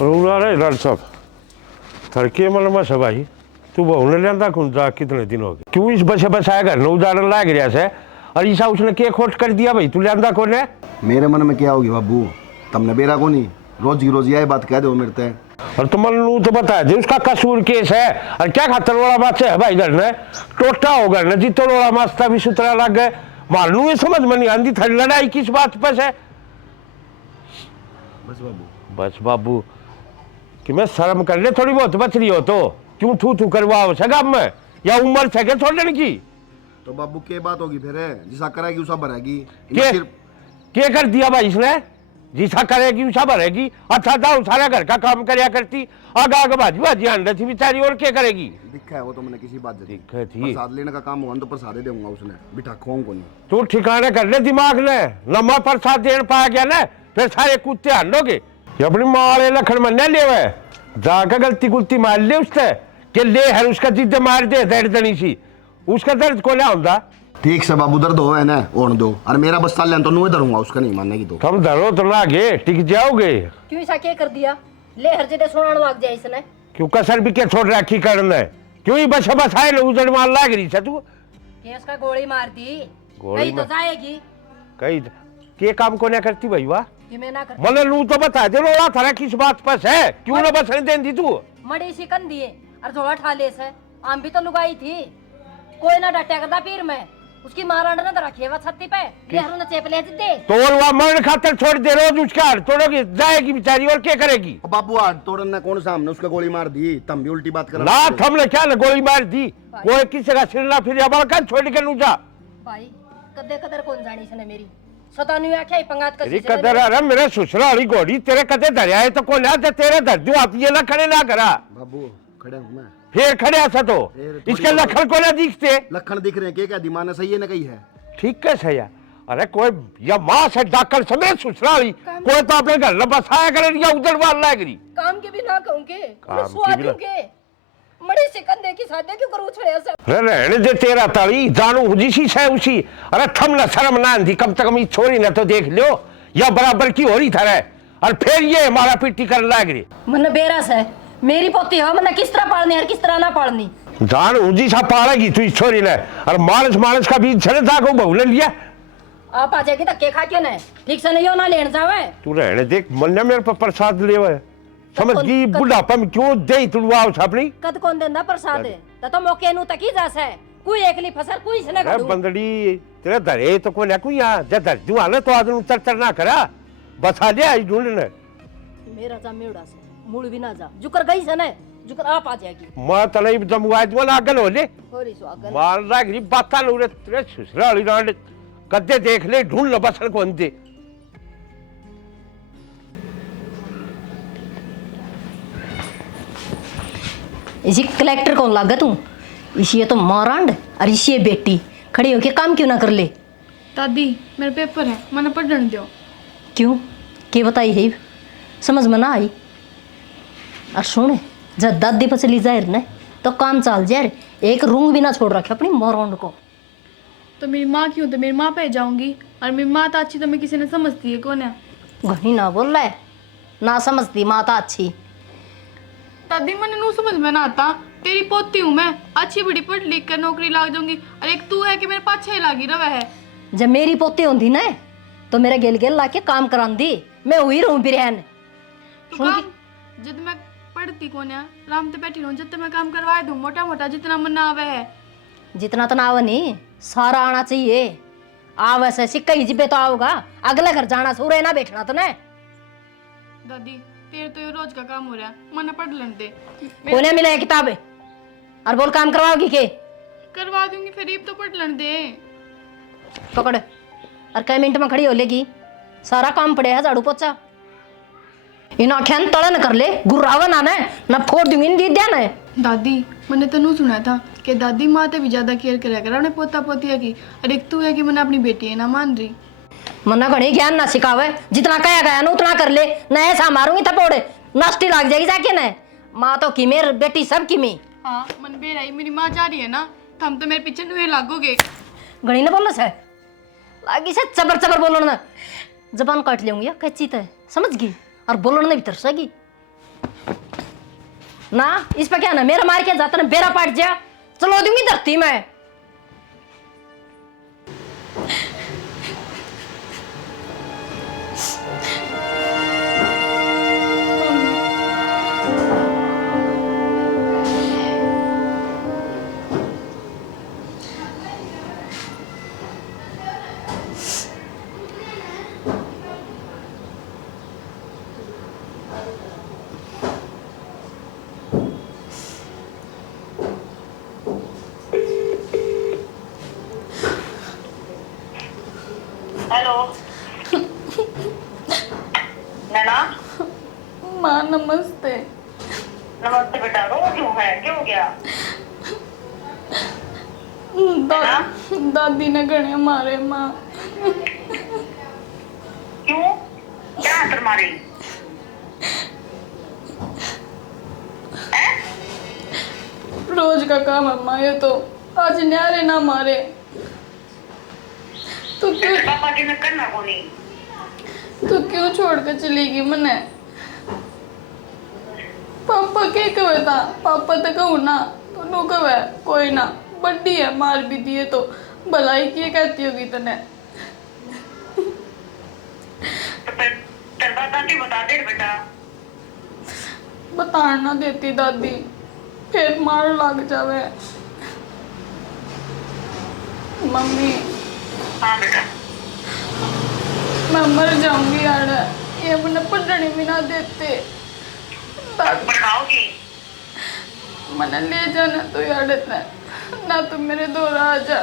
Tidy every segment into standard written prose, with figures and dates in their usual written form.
रोना रे लाल साहब थड़के मतलब सब भाई तू बहु ने लिया कौन जा कितने दिन हो गए क्यों इस बसे बसाया घर नौ उजाड़न लाग रहा से और ईसा उसने क्या खोट कर दिया भाई तू लिया कौन है मेरे मन में क्या होगी बाबू तुमने बेरा को नहीं रोज की रोज यही बात कह दो मेरे ते और तुम तो बता दे उसका कसूर केस है और क्या खातर वाला बात है भाई घर ने टोटा हो घर ने जितो वाला मास्ता भी सुतरा लग गए मालूम ये समझ में नहीं आती थी लड़ाई किस बात पर है बस बाबू कि मैं शर्म कर ले थोड़ी बहुत बच रही हो तो क्यों थू थू करवाओ सगा में या उम्र है क्या छोड़ने की तो बाबू क्या बात होगी फिर जिसा करेगी उसा भरेगी क्या कर दिया भाई इसने जिसा करेगी उसा भरेगी अच्छा था सारा घर का काम करया करती आग आग भाजी भाजी अंडे थी बेचारी और क्या करेगी दिखा है वो तो मैंने किसी बात दिखा थी प्रसाद लेने का काम हुआ तो प्रसाद दे दूंगा उसने बिठा खोंग को नहीं तू ठिकाने कर ले दिमाग ने लम्बा प्रसाद देने पाया गया ना फिर सारे कुत्ते हंडोगे ये अपनी मारे लखन मन ले हुए जाकर गलती गुलती मार ले उससे कि ले है उसका जिद्द मार दे दर्द नहीं सी उसका दर्द को ना होता ठीक से बाबू दर्द हो है ना ओढ़ दो और मेरा बस साल तो नुए धरूंगा उसका नहीं मानने की तो तुम धरो तो ना गे टिक जाओगे क्यों ऐसा क्या कर दिया ले हर जगह सुनाने लग जाए इसने क्यों कसर भी क्या छोड़ रखी करना है क्यों ही बस बस आए लोग उजड़ मार लाग रही है तू कि उसका गोली मार दी गोली कहीं तो जाएगी कहीं के काम को ना करती भाई वाह कि मैं ना करती मतलब लू तो बता दे रोड़ा थारा किस बात पर है क्यों ना बसने देती तू मड़ी सिकन दिए और झोला ठाले से आम भी तो लुगाई थी कोई ना डटे करता पीर में उसकी मारांड ने तो रखी है छत्ती पे ले हर ने चेप ले दे तो वो मरण खातर छोड़ दे रोज उसका हाथ तोड़ोगी जाएगी बेचारी और क्या करेगी बाबू हाथ तोड़ना कौन सामने उसका गोली मार दी तुम भी उल्टी बात कर ना हमने क्या ना गोली मार दी कोई किसी का सिरना फिर बड़का छोड़ के नू जा भाई कदे कदर कौन जानी इसने मेरी सतानु आख्या पंगात का तेरी कदर अरे मेरे ससुरा वाली घोड़ी तेरे कदे धरिया है तो कौन है तेरे धरजू आप ये ना खड़े ना करा बाबू खड़े हूं मैं फिर खड़े ऐसा तो इसके लखन को ना दिखते लखन दिख रहे हैं क्या दिमाग सही है ना कही है ठीक है सही है अरे कोई या माँ से डाकर समेत ससुरा वाली कोई तो अपने घर बसाया करे या उधर वाल लाग रही काम के भी ना कहूंगे काम स्वाद के भी के मड़ी सिकन दे की सादे क्यों करू छड़े ऐसे अरे रहने दे तेरा ताली जानू जिसी से उसी अरे थम ना शर्म ना आंधी कम से कम ये छोरी ना तो देख लो या बराबर की हो रही था और फिर ये हमारा पिट्टी कर लाग रही मन बेरस है मेरी पोती हो मैंने किस तरह पालनी और किस तरह ना पालनी जान उजी सा पालेगी तू इस छोरी ने और मानस मानस का बीज छड़े था को बहु ले लिया आप आ जाएगी धक्के खा क्यों ना ठीक से नहीं हो ना लेने जावे तू रहने देख मन ने मेरे पर प्रसाद ले हुए समझ गई बुढ़ापा में क्यों दे तुड़वा उस अपनी कद कौन देंदा प्रसाद तो मौके नु तकी जासे कोई एकली फसल कोई इसने अरे बंदड़ी तेरे धरे तो कोई ना कोई आ जे धर दू आले तो आदमी उतर ना करा बस आ जा ढूंढने मेरा जा मेड़ा से मूल भी ना जा जुकर गई से ने जुकर आप आ जाएगी मैं तले जमुआज वाला आगल हो ले होरी सो आगल मार लाग रही बाता लो रे तेरे ससुरा वाली रांड कदे देख ले ढूंढ लो बसन को अंदे इसी कलेक्टर कौन लागा तू इसी तो मारांड और इसी बेटी खड़ी होके काम क्यों ना कर ले दादी मेरा पेपर है मैंने पढ़ने दो क्यों के बताई है समझ में ना आई और सुन जब दादी पर चली जाए ना तो काम चल जाए एक रूंग भी ना छोड़ रखे अपनी मारांड को तो मेरी माँ क्यों तो मेरी माँ पे जाऊंगी और मेरी माँ तो अच्छी तो मैं किसी ने समझती है कौन है घनी ना बोल रहा है ना समझती माता अच्छी दादी मैंने नू समझ में ना आता तेरी पोती हूँ मैं अच्छी बड़ी पढ़ लिख कर नौकरी लाग जाऊंगी और एक तू है कि मेरे पाछे ही लागी रवा है जब मेरी पोती होती ना तो मेरा गेल गेल लाके काम करांदी मैं हुई रहूं बिरहन तो काम जब मैं पढ़ती कौन है राम ते बैठी रहूं जब तक मैं काम करवा दूं मोटा मोटा जितना मन आवे है जितना तो ना आवे नहीं सारा आना चाहिए आवे से सिक्का ही जिबे तो आओगा अगले घर जाना सूरे ना बैठना तो ना दादी तेरे तो ये रोज का काम हो रहा है मैंने पढ़ लेने दे कोने मिले किताबें और बोल काम करवाओगी के करवा दूंगी फिर तो पढ़ लेने दे पकड़ और कई मिनट में खड़ी हो लेगी सारा काम पड़े है झाड़ू पोछा इन आख्यान तड़न कर ले गुर्रावा ना ना फोड़ दूंगी इन दिया ना दादी मैंने तो नू सुना था कि दादी माँ ते भी ज्यादा केयर करे कर अपने पोता पोतिया की और एक तू है कि मैंने अपनी बेटी है ना मान रही मना घड़ी ज्ञान ना सिखावे जितना कहा गया ना उतना कर ले ना ऐसा मारूंगी थपोड़े नष्टी लग जाएगी जाके ना माँ तो की मेरी बेटी सब की मी हाँ मन बेराई मेरी माँ जा रही है ना हम तो मेरे पीछे नुए लागोगे घड़ी ना बोलो से लागी से चबर चबर बोलो ना जबान काट लेंगी या कच्ची है, समझ गई? और बोलने भी तरसेगी ना। इस पे क्या ना मेरा मार के जाता ना बेरा पाट जा, चलो दूंगी धरती में। हेलो नैना। माँ नमस्ते। नमस्ते बेटा, रो क्यों है, क्या हो गया? दादी ने घने मारे माँ। क्यों, क्या हाथ मारी? रोज का काम है माँ ये तो, आज न्यारे ना मारे तो क्यों? पापा जी ने करना को नहीं। तू क्यों छोड़ कर चली गई मने? पापा के कहे था? पापा तो कहूँ ना तो नो कहे कोई ना, बड्डी है मार भी दिए तो भलाई की कहती होगी तने। तो फिर तेरे दादी बता दे बेटा। बता ना देती दादी, फिर मार लग जावे। मम्मी हाँ बेटा। मैं मर जाऊंगी यार, ये अपने पढ़ने भी ना देते। पढ़ाओगी? मैंने ले जाना तो यार ना तुम मेरे दौर आ जा,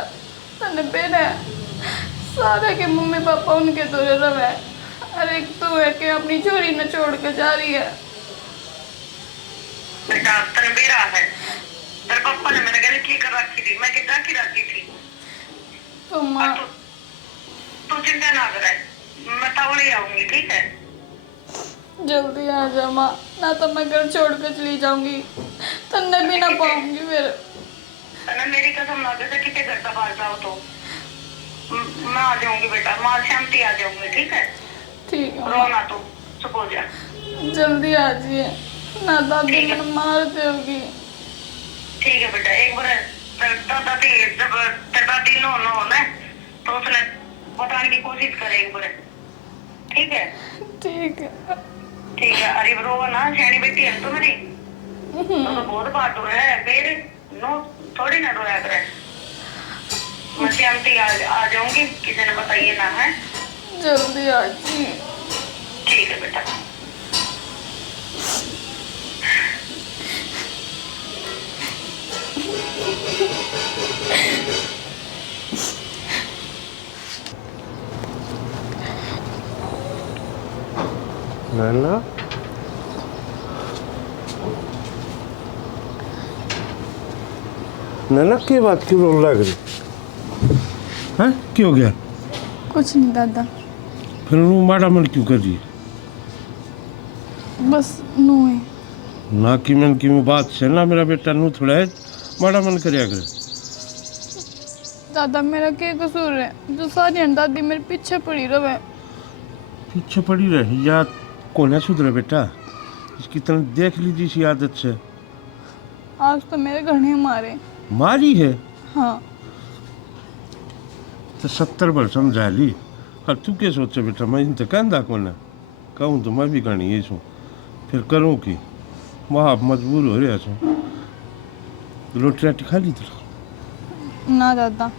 तने बेरे सारे के मम्मी पापा उनके दौरे रहे। अरे एक तो है कि अपनी छोरी न छोड़ के जा रही है। बेटा तेरे बेरा है, तेरे पापा ने मेरे घर की कर रखी थी, मैं कितना की रखी थी। तो माँ तू चिंता ना करे, मैं तवली आऊंगी, ठीक है? जल्दी आ जा माँ, ना तो मैं घर छोड़ के चली जाऊंगी, तन्ने भी ना पाऊंगी फिर। अरे मेरी कसम ना जैसे कितने घर का बाहर जाओ तो मैं आ जाऊंगी बेटा, माँ शांति आ जाऊंगी, ठीक है? ठीक है रो माँ, ना तू, चुप हो जा। जल्दी आ जाइए, ना दादी मैंने मार दोगी। ठीक है बेटा, एक बार दादी जब दादी नो नो ना तो उसने बताने की कोशिश करे एक बार, ठीक है? ठीक है। ठीक है, अरे रो ना, शैनी बेटी है तो मेरी, तो बहुत बात हो रहा है फिर नो, थोड़ी ना रोया करे। मैं शांति आ जाऊंगी, किसी ने बताइए ना है। जल्दी आ जाइए। ठीक है बेटा। नैना नैना की बात क्यों रोने लग रही है? क्यों हो गया? कुछ नहीं दादा, फिर नू माड़ा मन क्यों कर रही? बस नू है। ना की मन की बात से ना मेरा बेटा नू थोड़ा है माड़ा मन करया करे। दादा मेरा क्या कसूर है जो सारी दादी मेरे पीछे पड़ी रहे? पीछे पड़ी रही या कौन है सुधरे बेटा? इसकी तरह देख लीजिए इसी आदत से। आज तो मेरे घने मारे। मारी है हाँ तो 70 बार समझा ली। और तू क्या सोचे बेटा, मैं इन तो कहता कौन है, कहूँ तो मैं भी कहनी ये सू, फिर करूँ कि वहाँ मजबूर हो रहा सू। रोटी राटी खा ली तो? ना दादा,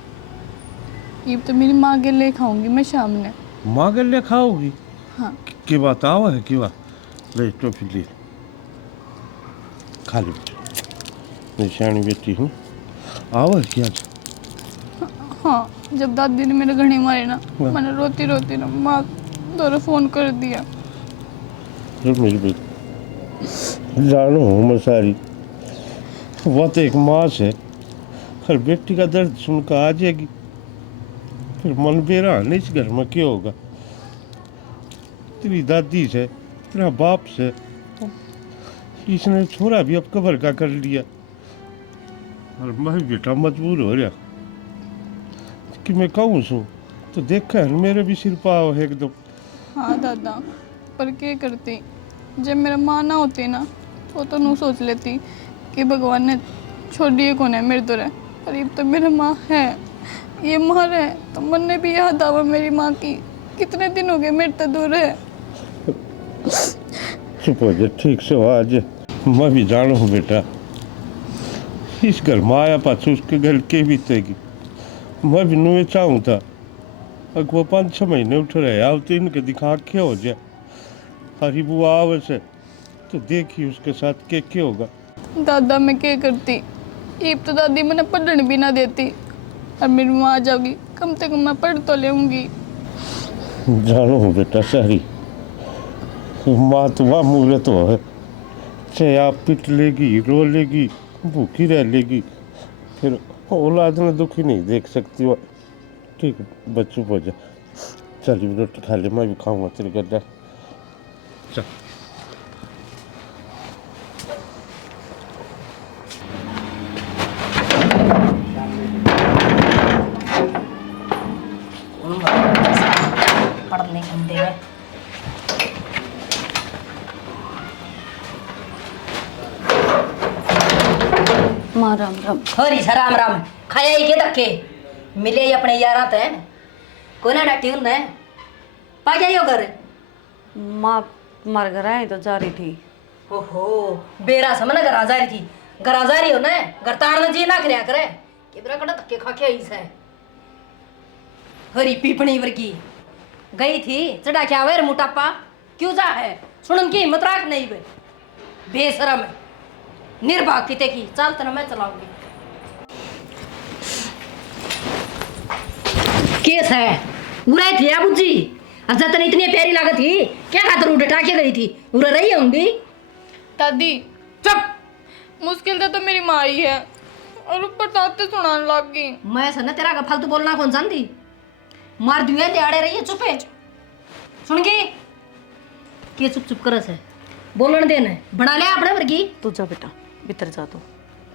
ये तो मेरी माँ के लिए खाऊंगी मैं शाम ने। माँ के लिए खाओगी? हाँ की बात आवा है, की बात ले टोपी ले खा ली बेटा, मैं सियानी बेटी हूँ। आवा है क्या? हाँ, जब दादी ने मेरे घने मारे ना, मैंने रोती रोती ना माँ दोनों फोन कर दिया। मेरी बेटी जानो हूँ मैं सारी, वो तो एक माँ से हर बेटी का दर्द सुनकर आ जाएगी, फिर मन बेरा नहीं इस घर में क्या होगा? तेरी दादी से, तेरा बाप से, इसने छोरा भी अब कबर का कर लिया, और मैं भी बेटा मजबूर हो रहा कि मैं कहूँ सू तो देखा है मेरे भी सिर पाव है एकदम। हाँ दादा, पर क्या करती, जब मेरा माँ ना होती ना तो नू सोच लेती कि भगवान ने छोड़ दिए कौन है मेरे तो रहे, पर अब तो मेरा माँ है, ये मर है तो मन ने भी याद आवा मेरी माँ की, कितने दिन हो गए मेरे तो दूर है। चुप हो जा, ठीक से हो आज। मैं भी जानो हूँ बेटा, इस घर में आया पाछू उसके घर के बीतेगी। मैं भी नुए चाहूँ था अग वो 5-6 महीने उठ रहे आवते इनके दिखा क्या हो जाए। हरी बुआ आवे से तो देखी उसके साथ क्या होगा। दादा मैं क्या करती, अब तो दादी मैंने पढ़ने भी ना देती, अब मेरी माँ आ जाओगी कम से कम मैं पढ़ तो लेऊंगी। जानो हूँ बेटा सारी, माँ तो वहाँ मूर्त तो है, चाहे आप पिट लेगी, रो लेगी, भूखी रह लेगी, फिर औलाद में दुखी नहीं देख सकती वो। ठीक है बच्चों हो जा, चल रोटी खा ले, मैं भी खाऊंगा तेरे घर। चल पढ़ने के दे रहे माँ राम राम। हरी सा राम राम। खाया ही के धक्के मिले ही अपने यारा ते कोना डाटी हुन है पा गया यो घर। माँ मर घर आए तो जा रही थी। ओहो बेरा समझ घर आ जा रही थी, घर आ जा रही हो ना, घर ताड़ना जी ना करया करे कि बेरा कड़ा धक्के खा के आई से। हरी पीपणी वर्गी गई थी चढ़ा क्या वे मोटापा क्यों जा है, सुनन की हिम्मत राख नहीं बे बेशरम है, निर्भाग किते की। चल तना मैं चलाऊंगी। केस है उड़ाई थी या बुज्जी, अच्छा तने इतनी प्यारी लागत थी क्या खातर उड़ उठा के गई थी, उड़ रही होंगी। दादी चुप। मुश्किल तो मेरी माँ ही है और ऊपर ताते सुनाने लग गई। मैं सर तेरा का फालतू बोलना कौन जानती, मार दिए दिहाड़े रही है चुपे सुन गई के चुप चुप करस है बोलन देना बना ले अपने वर्गी। तू जा बेटा भीतर जा तू।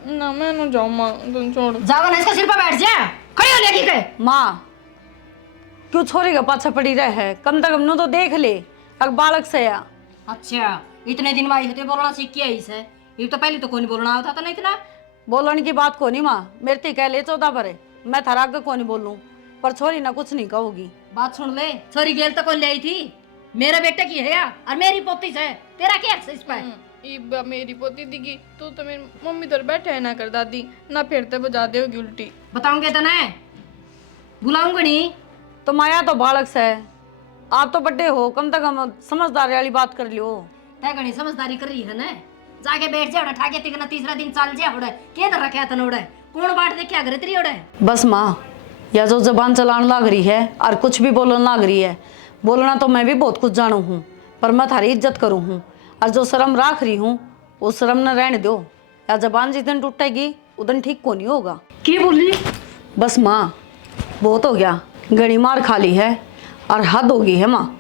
ना मैं ना जाऊँ माँ, तुम छोड़। जावन इसका सिर पर बैठ जा खड़ी हो लेके के। माँ क्यों छोरी का पाछा पड़ी रहे है, कम से कम नो तो देख ले अग बालक से या। अच्छा इतने दिन में आई होते बोलना सीख के आई से, ये तो पहले तो कोई नहीं बोलना होता था ना इतना। बोलने की बात को नहीं माँ, मेरे ते कह ले 14 पर मैं थारा आगे को नहीं बोलूँ, पर छोरी ना कुछ नहीं कहोगी। बात सुन ले, छोरी गेल तो कौन ले आई थी, मेरे बेटे की है या और मेरी पोती से, तेरा क्या है इस पर। इब मेरी पोती दिखी तू तो मेरी मम्मी तो बैठे है ना कर दादी ना फिरते बजा दे होगी उल्टी। बताऊंगे तो ना बुलाऊंगा नहीं। तो माया तो बालक से है, आप तो बड़े हो, कम से कम समझदारी वाली बात कर लियो। तय घनी समझदारी कर रही है ना, जाके बैठ जा उड़ा ठाके तिगना तीसरा दिन चल जा उड़ा के दर रखा था उड़ा कौन बाट देख क्या करे तेरी उड़ा। बस माँ या जो जबान चलाने लग रही है और कुछ भी बोलने लग रही है, बोलना तो मैं भी बहुत कुछ जानू हूँ, पर मैं थारी इज्जत करूँ हूँ, और जो शर्म राख रही हूँ वो शर्म न रहने दो, या जबान जिस दिन टूटेगी उदन ठीक को नहीं होगा। की बोली। बस माँ बहुत हो गया, गणी मार खा ली है और हद हो गई है माँ।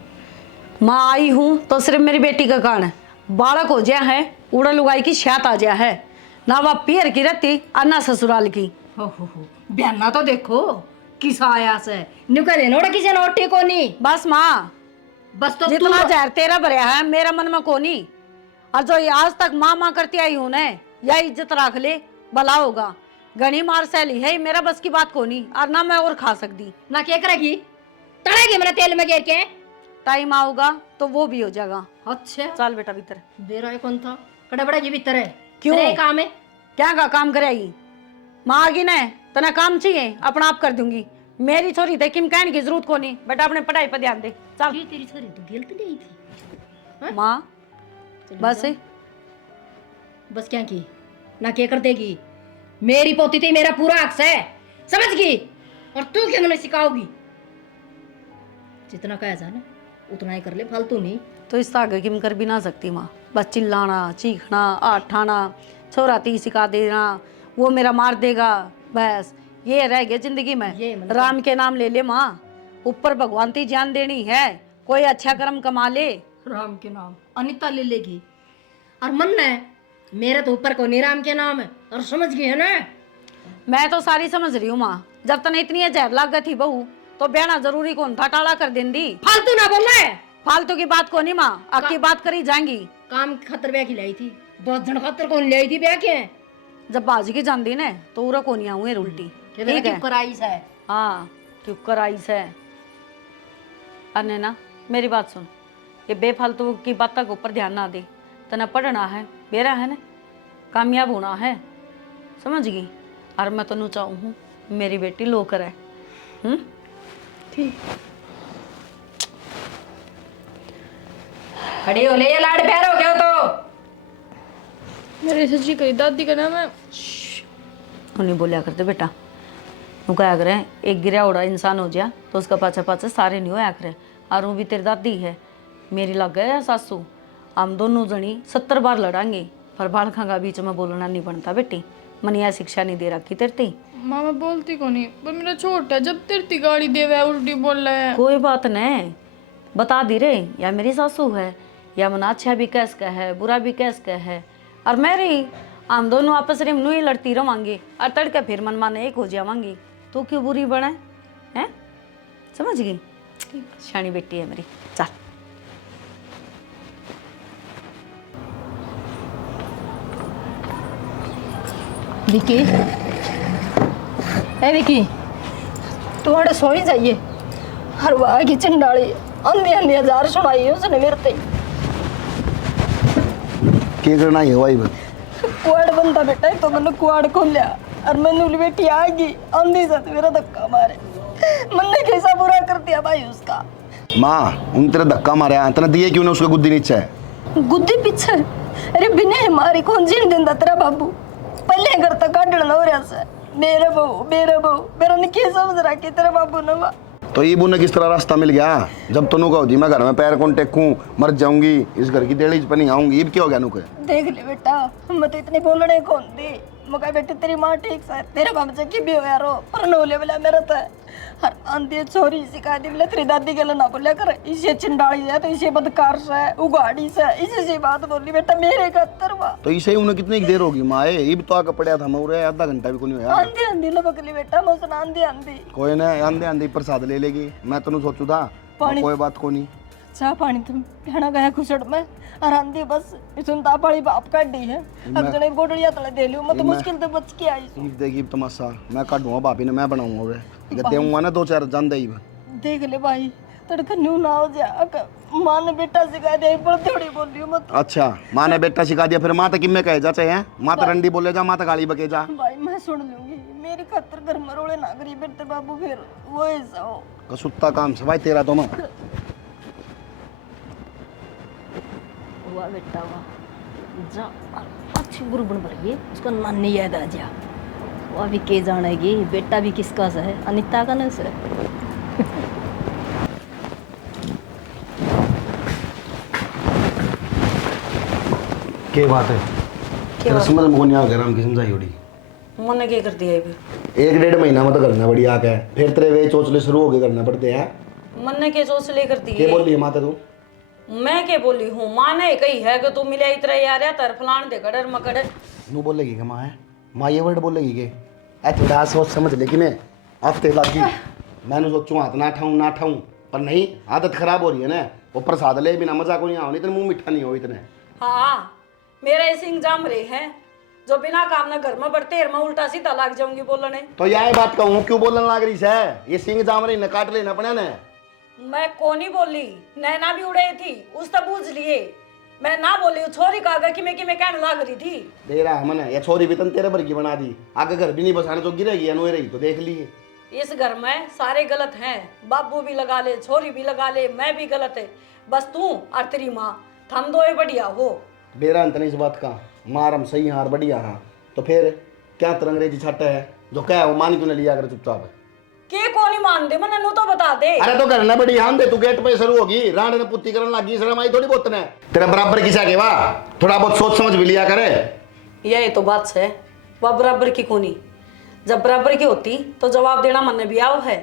माँ आई हूँ तो सिर्फ मेरी बेटी का कारण है, बालक हो गया है उड़ा लुगाई की शात आ गया है, ना वह पियर की रहती और ना ससुराल की। हो बयाना तो देखो किस आया से निकले नोड़ा किसी नोटी को नहीं। बस माँ बस तो जितना जहर तेरा भरया है मेरा मन में को नहीं, और जो ये आज तक माँ माँ करती आई हूँ ने या इज्जत रख ले भला होगा। घनी मार सैली है मेरा बस की बात को नहीं, और ना मैं और खा सकती ना क्या करेगी, तड़ेगी मेरे तेल में गिर के। टाइम आऊगा तो वो भी हो जाएगा। अच्छा चल बेटा भीतर। बेरा है कौन था कड़ा बड़ा ये भीतर है क्यों? तेरे काम है क्या का काम करेगी माँ आगी ने तना काम चाहिए अपना आप कर दूंगी, मेरी छोरी थे किम कहने की जरूरत को नहीं, बेटा अपने पढ़ाई पर ध्यान दे। चल ये तेरी छोरी तो गेल तो नहीं थी माँ बस बस क्या की ना क्या कर देगी, मेरी पोती थी मेरा पूरा हक है समझ गई, और तू क्या मैंने सिखाओगी, जितना कहा जाना उतना ही कर ले फालतू नहीं। तो इस आगे किम कर भी ना सकती माँ, बस चिल्लाना चीखना आठाना छोरा ती सिखा देना वो मेरा मार देगा, बस ये रह गया जिंदगी में। ये मतलब- राम के नाम ले ले माँ, ऊपर भगवान की जान देनी है, कोई अच्छा कर्म कमा ले। राम के नाम अनिता ले लेगी और मन है मेरे तो ऊपर को नहीं राम के नाम है, और समझ गई है ना। मैं तो सारी समझ रही हूँ माँ, जब तक इतनी जहर लग गई थी बहू तो बहना जरूरी कौन था, टाला कर देंदी। फालतू ना बोल रहा है, फालतू की बात को नहीं माँ, आपकी बात करी जाएंगी। काम खतर ब्याह की लाई थी, 10 जन खतर कौन लाई थी ब्याह के? जब बाजी की जान ने तो उरा को नहीं आऊंगे उल्टी। ठीक है कराई है। हाँ क्यों कराई से। अरे ना मेरी बात सुन, ये बेफालतू की बातों के ऊपर ध्यान ना दे। तना पढ़ना है, मेरा है ना, कामयाब होना है, समझ गई। और मैं तनु चाहूँ हूँ मेरी बेटी लो करे। ठीक खड़ी हो ले, ये लाड प्यार हो गया तो। मेरी सच्ची कही दादी का नाम है। उन्हें बोलिया करते बेटा, तू क्या करे, एक गिरा उड़ा इंसान हो जा तो उसका पाछा पाछा सारे नहीं होया करे। और वो भी तेरी दादी है, मेरी लग गया सासू। हम दोनों जनी 70 बार लड़ांगे, पर बालखा का बीच में बोलना नहीं बनता बेटी। मन यह शिक्षा नहीं दे रखी तेरती। मामा बोलती को नहीं, पर मेरा छोटा जब तेरती गाड़ी देवे उल्टी बोल रहा है। कोई बात नहीं, बता दी रे, या मेरी सासू है या मन अच्छा भी कैस का है, बुरा भी कैस का है। और मेरी हम दोनों आपस में नू ही लड़ती रवांगे और तड़के फिर मन माने एक हो जावांगी। तो क्यों बुरी बने हैं, समझ गई। शानी बेटी है मेरी, चल। विकी, ए विकी, तुम्हारे सोई जाइए। हर वाह की चंडाली अंधी अंधी हजार सुनाई उसने मेरे ते। क्या करना है भाई बस? कुआड़ बनता बेटा, तो मैंने कुआड़ खोल लिया और मैंने उली बेटी आ गई अंधी से मेरा धक्का मारे। मैंने कैसा बुरा कर दिया भाई उसका। माँ उन तेरा धक्का मारा, तेने दिए क्यों ना उसका गुद्दी नीचे है? गुद्दी पीछे? अरे बिना हमारी कौन जीन देंदा तेरा बाबू। पहले घर तक काटना हो रहा से, मेरा बहू मेरा ने क्या समझ रहा कि तेरा बाबू नवा। तो ये बुने किस तरह रास्ता मिल गया? जब तनु का होती मैं घर में पैर कौन टेकूं, मर जाऊंगी, इस घर की देड़ी पर नहीं आऊंगी। अब क्या हो गया नुके? देख ले बेटा, मैं तो इतनी बोलने कौन दी। मगर बेटी तेरी माँ ठीक से, तेरे बाप से भी हो यारो, पर नोले बोला मेरा तो हर आंधी छोरी सिखा दी बोले तेरी दादी के लिए ना बोलिया कर। इसे चिंडाली है तो इसे बदकार से उगाड़ी से इसे से बात बोली बेटा मेरे का तरवा। तो इसे उन्हें कितनी देर होगी माँ? ये भी तो आके पड़ा था मोरे, आधा घंटा भी को नहीं होया। आंधी आंधी लपकली बेटा, मौसम आंधी आंधी। कोई ना, आंधे आंधे प्रसाद ले लेगी। मैं तनु सोचू था कोई बात को नहीं। चाह पानी तुम पहना गया खुसड़ में और आंधी बस सुनता पड़ी बाप काट दी है। अब जने गोडलिया तले दे लियो, मैं तो मुश्किल से बच के आई हूं। देखी तमाशा मैं काटूंगा भाभी ने, मैं बनाऊंगा रे। देऊंगा ना 2-4 जान दे। देख ले भाई तड़का न्यू ना हो जा। मां ने बेटा सिखा दिया, बड़ थोड़ी बोल रही हूं मैं तो। अच्छा माँ ने बेटा सिखा दिया, फिर माँ तक किम्मे कहे जा चाहे? माँ तो रंडी बोले जा, माँ तो गाली बके जा। भाई मैं सुन लूंगी, मेरी खातर घर में रोले ना करी बेटे बाबू, फिर वो ऐसा हो कसुत्ता काम से भाई तेरा तो। मैं हुआ बेटा वाह जा अच्छी बुरबुन भर गई, उसका नानी याद आ जा। वो अभी के जानेगी बेटा भी किसका सा है, अनिता का ना से। क्या बात है? तेरा समझ में नहीं आ गया राम की समझाई होड़ी। मैंने क्या कर दिया? 1-1.5 महीना में तो करना बड़ी आके, फिर तेरे वे चोचले शुरू हो गए करना पड़ते हैं। मन्ने के सोच ले कर दिए। क्या बोल रही है माता तू? मैं क्या बोली हूँ? माँ ने कही है कि तू मिले इतरा यार तर फलान दे कड़र मकड़। नू बोलेगी कि माँ है, माँ ये वर्ड बोलेगी कि थोड़ा सोच समझ ले कि मैं हफ्ते लगी मैंने सोचूँ हाथ ना ठाऊँ पर नहीं, आदत खराब हो रही है ना। वो प्रसाद ले बिना मजा को नहीं आओ, इतने मुंह मीठा नहीं हो इतने। हाँ मेरा ऐसे इंजाम रहे हैं जो बिना काम ना घर में बढ़ते मैं उल्टा सीधा लग जाऊंगी बोलने। तो यह बात कहूँ क्यों बोलने लग रही है? ये सिंह जाम रही न काट लेना पड़ा ने। मैं कौन ही बोली, नैना भी उड़े थी उस तब बूझ लिए। मैं ना बोली, छोरी कहा कि मैं कहने लग रही थी। दे रहा हमने ये छोरी भी तन तेरे भर की बना दी, आगे घर भी नहीं बसाने तो गिरेगी अनु रही तो देख लिए। इस घर में सारे गलत हैं, बाबू भी लगा ले, छोरी भी लगा ले, मैं भी गलत है। बस तू और तेरी माँ थम दो बढ़िया हो। बेरा अंत नहीं इस बात का, मार हम सही हार बढ़िया हाँ। तो फिर क्या तरंगरेजी छाटा है जो क्या वो मान क्यों न लिया कर चुपचाप? के कौन ही मान दे मैंने तो बता दे। अरे तो करना बड़ी हम दे, तू गेट पे शुरू होगी राण ने पुत्ती करने लगी, शर्म आई थोड़ी बहुत ने। तेरा बराबर किसा के वाह, थोड़ा बहुत सोच समझ भी लिया करे। यही तो बात है, वह बराबर की कोनी। जब बराबर की होती तो जवाब देना मन भी आओ है,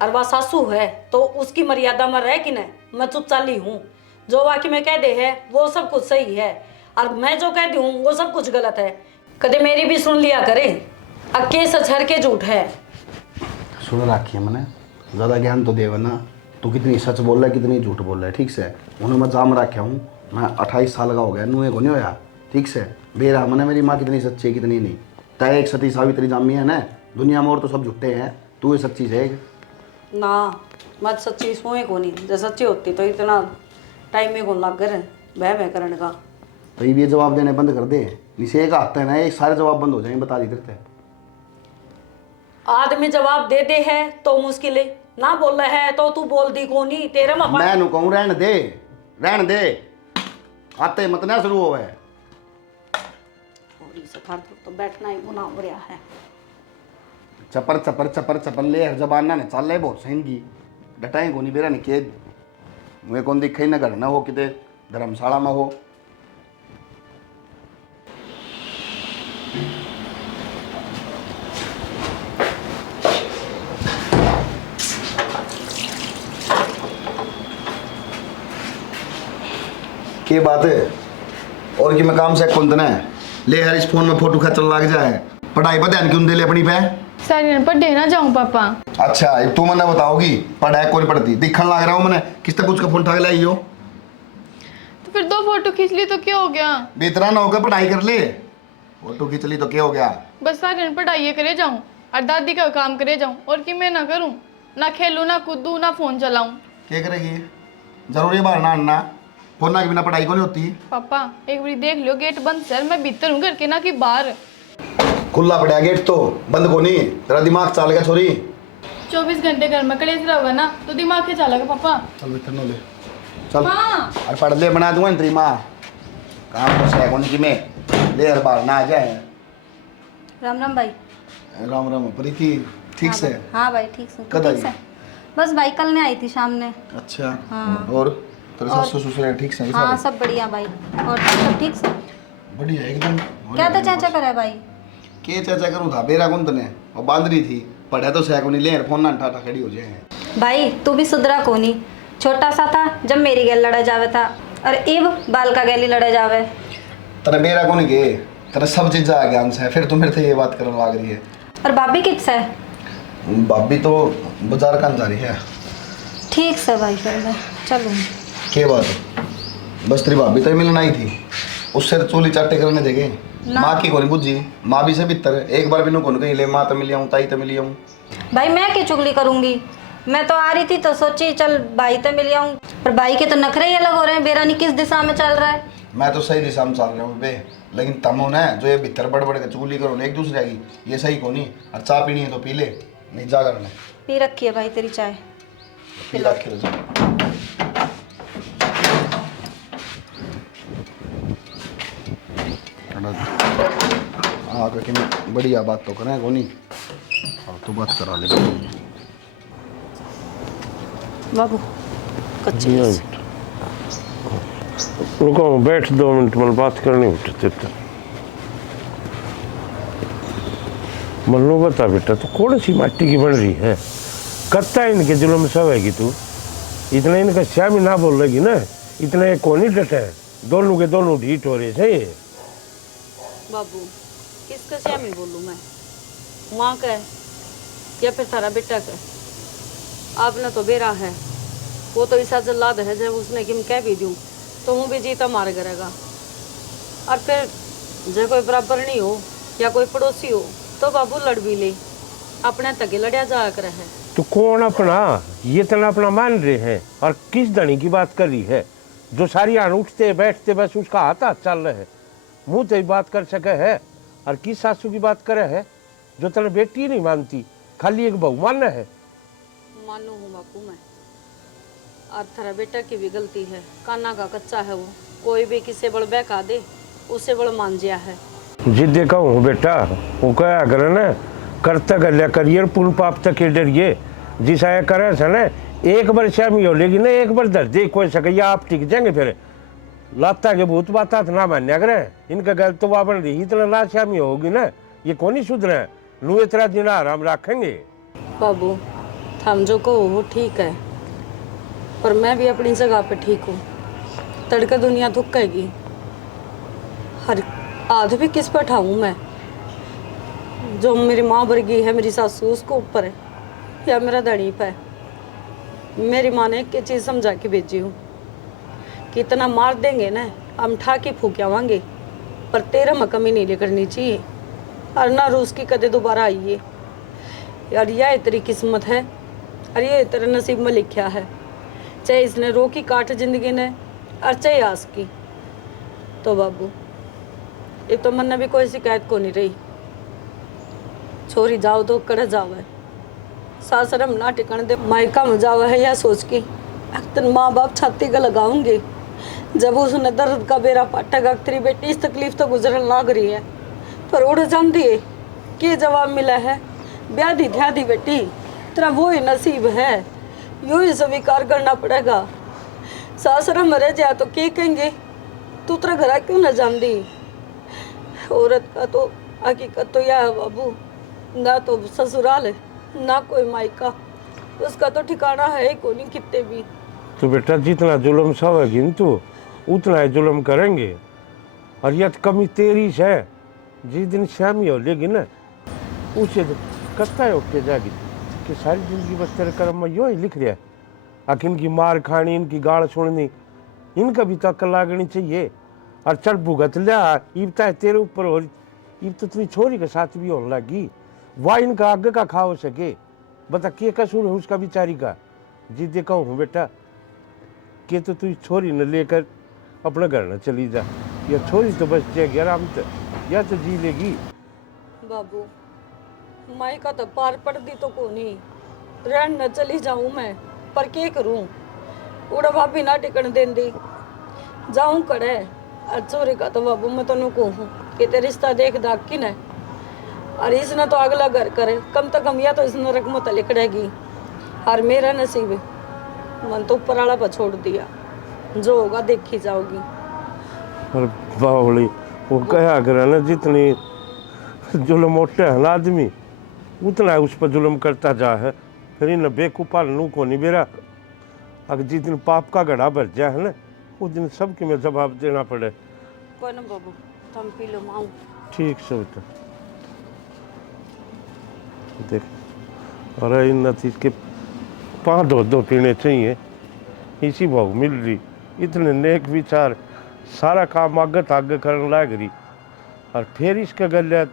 और वह सासू है तो उसकी मर्यादा में रह कि न। मैं चुपचाली हूँ, जो वाकई में कह दे है वो सब कुछ सही है, और मैं जो कह दूँ वो सब कुछ गलत है। कदे मेरी भी सुन लिया करे, अक्के सच हर के झूठ है। सुन रखी है मैंने, ज्यादा ज्ञान तो देव ना, तू कितनी सच बोल रहा है कितनी झूठ बोल रहा है, ठीक से उन्हें मैं जाम रखा हूँ। मैं 28 साल का हो गया, नुए को नहीं होया, ठीक से बेरा मैंने मेरी माँ कितनी सच्ची है कितनी नहीं। तय एक सती सावित्री जामी है ना, दुनिया में और तो सब झूठे हैं, तू ये सच्ची है। ना मत सच्ची सोए को नहीं, जब सच्ची होती तो इतना टाइम में कौन लग कर बह करने का। तो ये जवाब देने बंद कर दे, नीचे एक आता है ना, एक सारे जवाब बंद हो जाएंगे, बता दी तेरे। आदमी जवाब दे दे है तो मुश्किल है, ना बोल रहा है तो तू बोल दी को नहीं तेरे में मैं नु कहूँ रहन दे आते मत ना शुरू हो है। तो बैठना ही गुनाह हो रहा है। चपर चपर चपर चपर ले हर जबान ना चल रहे बहुत सही की डटाए को नहीं बेरा नहीं के मुझे कौन दिखे ना घर ना हो किते धर्मशाला में हो। के बात है और कि मैं काम से कौन तना है ले हर इस फोन में फोटो खींचने लग जाए, पढ़ाई पर ध्यान क्यों दे ले अपनी पे। सर पर देना जाऊँ पापा। अच्छा अब तू मैंने बताओगी पढ़ाई कौन पढ़ती दिखने लग रहा हूँ मैंने किसने कुछ का फोन ठग लाई हो। तो फिर 2 फोटो खींच ली तो क्या हो गया। बेतरा ना होगा पढ़ाई कर ले, फोटो खींच ली तो क्या हो गया। बस सारे दिन पढ़ाई करे जाऊँ और दादी का काम करे जाऊँ और कि मैं ना करूँ, ना खेलूँ ना कूदूँ ना फोन चलाऊँ। क्या करेगी जरूरी बाहर ना आना, फोन ना के बिना पढ़ाई को नहीं होती। पापा एक बार देख लो गेट बंद सर, मैं भीतर हूँ घर के ना कि बाहर। खुला पड़ा गेट तो बंद को नहीं, तेरा दिमाग चल गया छोरी। 24 घंटे घर में कलेश रहोगा ना तो दिमाग के चलेगा पापा। चल बेटा नो ले चल हाँ। और पढ़ ले बना दूंगा तेरी माँ काम तो है कौन की मैं ले हर बार ना आ जाए। राम राम भाई। राम राम प्रीति ठीक से। हाँ भाई ठीक से। कद आई? ठीक से बस भाई कल ने आई थी शाम ने। अच्छा हाँ। और तेरे सासु ससुर ठीक से हाँ सब बढ़िया भाई, और सब ठीक से। बढ़िया एकदम। क्या था चाचा करे भाई। के चाचा करूँ था बेरा कौन तने और बांदरी थी पढ़ा तो सैको नहीं ले फोन ना ठाठा खड़ी हो जाए। भाई तू भी सुधरा को नहीं, छोटा सा था जब मेरी गैल लड़ा जावे था और इब बाल का गैली लड़ा जावे। तेरा बेरा कौन गए तेरा सब चीज आ गया से फिर तू मेरे से ये बात करने लग रही है। और भाभी किस है। भाभी तो बाजार का जा रही है। ठीक से भाई फिर मैं चलूँ। के बात बस तेरी भाभी तो मिलने आई थी उससे तो चोली चाटे करने देगे। माँ की कौन बुझी माँ भी से भीतर एक बार भी कौन कही ले माँ तो मिली आऊँ ताई तो मिली आऊँ। भाई मैं क्या चुगली करूंगी, मैं तो आ रही थी तो सोची चल भाई तो मिल आऊँ, पर भाई के तो नखरे ही अलग हो रहे हैं, बेरानी किस दिशा में चल रहा है। मैं तो सही दिशा में चल रहा हूँ बे, लेकिन तमो ना जो ये भीतर बड़ बड़ के चुगली करो एक दूसरे की ये सही को नहीं। और चाय पीनी है तो पी ले नहीं जा करना। पी रखी है भाई तेरी चाय। पी रखी है आगे कि बढ़िया बात तो करें को नहीं और तो बात करा ले बाबू कच्चे रुको बैठ 2 मिनट में बात करनी उठते तो मल्लू बता बेटा तो कौन सी माटी की बन रही है, कत्ता इनके दिलों में सब है कि तू इतना इनका श्याम ही ना बोल रही ना, इतना ये कौन ही डटा है, दोनों के दोनों ढीठ हो रहे थे। बाबू किसका श्याम ही बोलूँ मैं, माँ का है या फिर तारा बेटा का। आपने तो बेरा है वो तो ऐसा जल्लाद है जब उसने कि मैं कह भी दूँ तो हूँ भी जीता मार करेगा। और फिर जब कोई बराबर नहीं हो या कोई पड़ोसी हो तो बाबू लड़ भी ले, अपने तगे लड़िया जा कर है। तो कौन अपना ये तना अपना मान रहे हैं और किस धनी की बात कर रही है, जो सारी आन उठते बैठते बस उसका हाथ हाथ चल रहे है, मुँह तो बात कर सके है। और किस सासू की बात करे है जो तेरे बेटी नहीं मानती, खाली एक बहू मानना है। मानो हूँ बापू मैं, और तेरा बेटा की भी गलती है, काना का कच्चा है वो, कोई भी किसे बड़ बहका दे उसे बड़ मान जिया है। जिद्दे कहूँ बेटा वो क्या करे ना करता कर लिया करियर पुल पाप तक के डरिए जिसा ये करे से ना एक बार शामी हो लेगी ना एक बार दर्द दे कोई सके या आप टिक जाएंगे फिर लाता के भूत बाता ना मान्या करे इनका गल तो बन रही इतना ना शामी होगी ना ये कौन ही सुधरे नू इतना दिन आराम रखेंगे। बाबू हम जो को वो ठीक है पर मैं भी अपनी जगह पे ठीक हूँ, तड़का दुनिया थुकेगी हर आध भी किस पर ठाऊँ मैं, जो मेरी माँ वर्गी है मेरी सासू उसको ऊपर है या मेरा धनी पे। मेरी माँ ने एक चीज़ समझा के भेजी हूँ कि इतना मार देंगे ना हम ठा के फूक आवांगे, पर तेरा में कमी नहीं करनी चाहिए और ना रूस की कदे दोबारा आइए यार। यह तेरी किस्मत है और ये तेरे नसीब में लिखा है, चाहे इसने रोकी काट जिंदगी ने और चाहे आस की। तो बाबू ये तो मन ने भी कोई शिकायत को नहीं रही, छोरी जाओ तो कर जावे, सासरम ना टिकन दे मायका में जावे है या सोच के अक्तन माँ बाप छाती का लगाऊंगे। जब उसने दर्द का बेरा पाटेगा तेरी बेटी इस तकलीफ तो गुजरन लाग रही है, पर उड़ जाती है कि जवाब मिला है ब्याह दी ध्या दी बेटी तेरा वो ही नसीब है, यूं ही स्वीकार करना पड़ेगा। सासरम रह जाए तो क्या कहेंगे, तू तेरा घर क्यों न जानती। औरत का तो हकीकत तो यह है बाबू, ना तो ससुराल है ना कोई मायका, उसका तो ठिकाना है ही कोई नहीं कितने भी। तो बेटा जितना जुल्म सहेगी न तू उतना ही जुल्म करेंगे, और यह कमी तेरी है। जिस दिन शामी हो लेगी ना उसे तो कत्ता है उठते जाएगी कि सारी जिंदगी बस तेरे कर्म में यो ही लिख रहा है। आखिर इनकी मार खानी, इनकी गाल सुननी, इनका भी तो अक्ल लागनी चाहिए। और चल भुगत लिया, ईबता है तेरे ऊपर हो, ईब तो तेरी छोरी के साथ भी होने लगी। वाह इनका आगे का खा हो सके, बता क्या कसूर है उसका बेचारी का। जी देखा हूँ बेटा कि तो तू छोरी न लेकर अपने घर न चली जा, या छोरी तो बस जाएगी आराम से, या तो जी लेगी। बाबू मायका तो पार पड़ दी तो को नहीं, रहन न चली जाऊं मैं, पर क्या करूं, उड़ा भाभी ना टिकन दें दी जाऊं करे। छोरी का तो बाबू मैं तेन कहूँ कि ते रिश्ता देख दाग की न, और इसने तो अगला घर करे कम तो कम, या तो इसने रकम तो लिखड़ेगी। और मेरा नसीब मन तो ऊपर वाला पर छोड़ दिया, जो होगा देखी जाओगी। और बावली वो कहा करे ना जितनी जुल्म उठे है ना आदमी उतना उस पर जुल्म करता जा है। फिर इन बेकूफा लू को नहीं बेरा, अगर जिस दिन पाप का घड़ा भर जाए है ना उस दिन सबके में जवाब देना पड़े। कोई ना बाबू तुम पी लो माऊं। ठीक से बेटा देख, अरे इन नतीज के 5 दो पीने चाहिए, इसी भाव मिल रही। इतने नेक विचार, सारा काम आगे आगे करने लग रही, और फिर इसका गले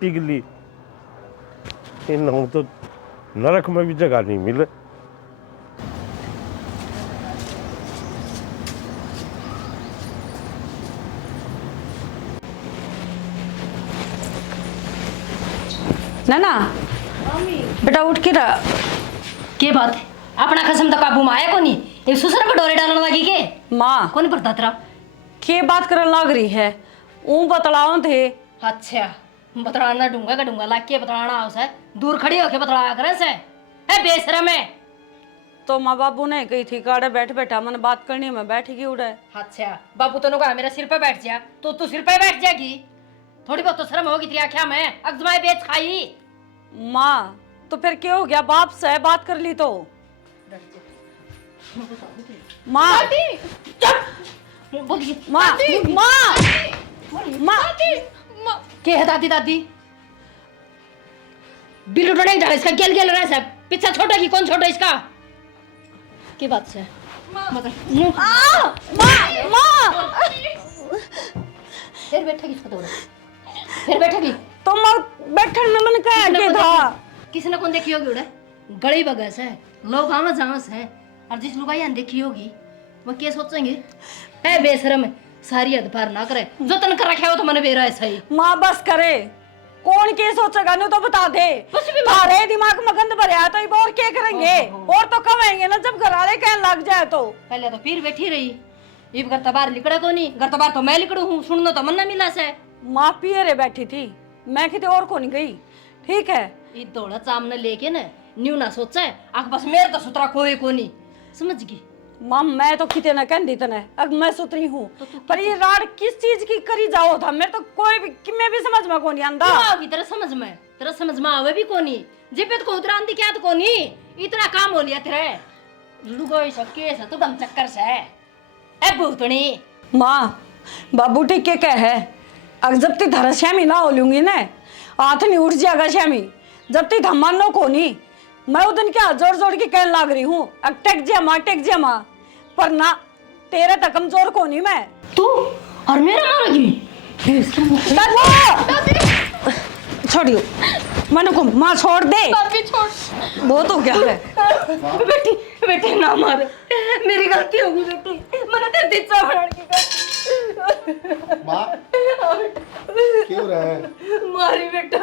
टिगली। इन तो नरक में भी जगह नहीं मिले। ना बेटा उठ के रहा। के बात है, अपना कसम तो काबू में आया को नहीं, एक सुसर पर डोरे डालने लगी के माँ कौन पड़ता तेरा। के बात करने लग रही है, ऊ बतलाओ थे। अच्छा बतलाना डूंगा का डूंगा लाग के बतलाना हाउस है, दूर खड़ी होके बतलाया करे से है बेशरम है। तो माँ बाबू ने कही थी काड़े बैठ बैठा मन बात करनी, मैं बैठ गई उड़े। अच्छा बाबू तो कहा मेरा सिर पे बैठ जा, तो तू सिर पे बैठ जाएगी, थोड़ी बहुत तो शर्म होगी तेरी आँखें में, अगजमाए बेच खाई। माँ तो फिर क्या हो गया, बाप से बात कर ली तो। माँ बोलिए माँ माँ माँ के है दादी दादी बिल्लू डोने डाल इसका गेल गेल रहा है सब, पीछा छोटा की कौन छोटा इसका की बात से मतलब फिर बैठेगी इसको तो फिर बैठेगी तो माँ बैठन में मन कहा के था। किसी ने कौन देखी होगी उड़े गड़ी बगस है, लोग आवाज आवाज है, और जिस लोग आई देखी होगी वो क्या सोचेंगे है बेशरम है, सारी हद पार ना करे, जो तन कर रखा हो तो मैंने बेरा ऐसा ही। माँ बस करे, कौन के सोचेगा नहीं तो बता दे, तुम्हारे दिमाग में गंद भरे तो और क्या करेंगे, और तो कमाएंगे ना जब घर वाले कहने लग जाए तो। पहले तो फिर बैठी रही, इब घर तबार लिकड़ा को नहीं, घर तबार तो मैं लिकड़ू हूँ, सुनना तो मन ना मिला से। माँ पिए रे बैठी थी, मैं कितने और को नहीं गई, ठीक है। ये दौड़ा चामने लेके ना न्यू ना सोचा आख बस मेरे तो सुतरा कोई को नहीं समझ गई। माँ मैं तो कितने ना कहती तने, अब मैं सुतरी हूँ, पर ये राड किस चीज की करी जाओ था, मेरे तो कोई भी कि मैं भी समझ में को नहीं आंदा। आओगी तेरा समझ में आवे भी कोनी, जिपेत को उतरा आंदी क्या तो कोनी, इतना काम हो लिया तेरे लुगोई सब के तो दम चक्कर से ए भूतनी। माँ बाबू ठीक के कह है, अगर जब ती धरा श्यामी ना हो लूंगी ना हाथ नहीं उठ जाएगा श्यामी, जब ती धम्मान नो को नहीं मैं उस दिन क्या जोर जोर के कहने लग रही हूँ टेक जा माँ पर ना तेरे तक कमजोर को नहीं मैं। तू और मेरा मारोगी? छोड़ियो मैंने को माँ छोड़ दे। भाभी छोड़। बहुत हो गया है। बेटी बेटी ना मार, मेरी गलती होगी बेटी, मैंने तेरे दिच्छा बनाने की गलती। माँ क्यों रहा है? मारी बेटा।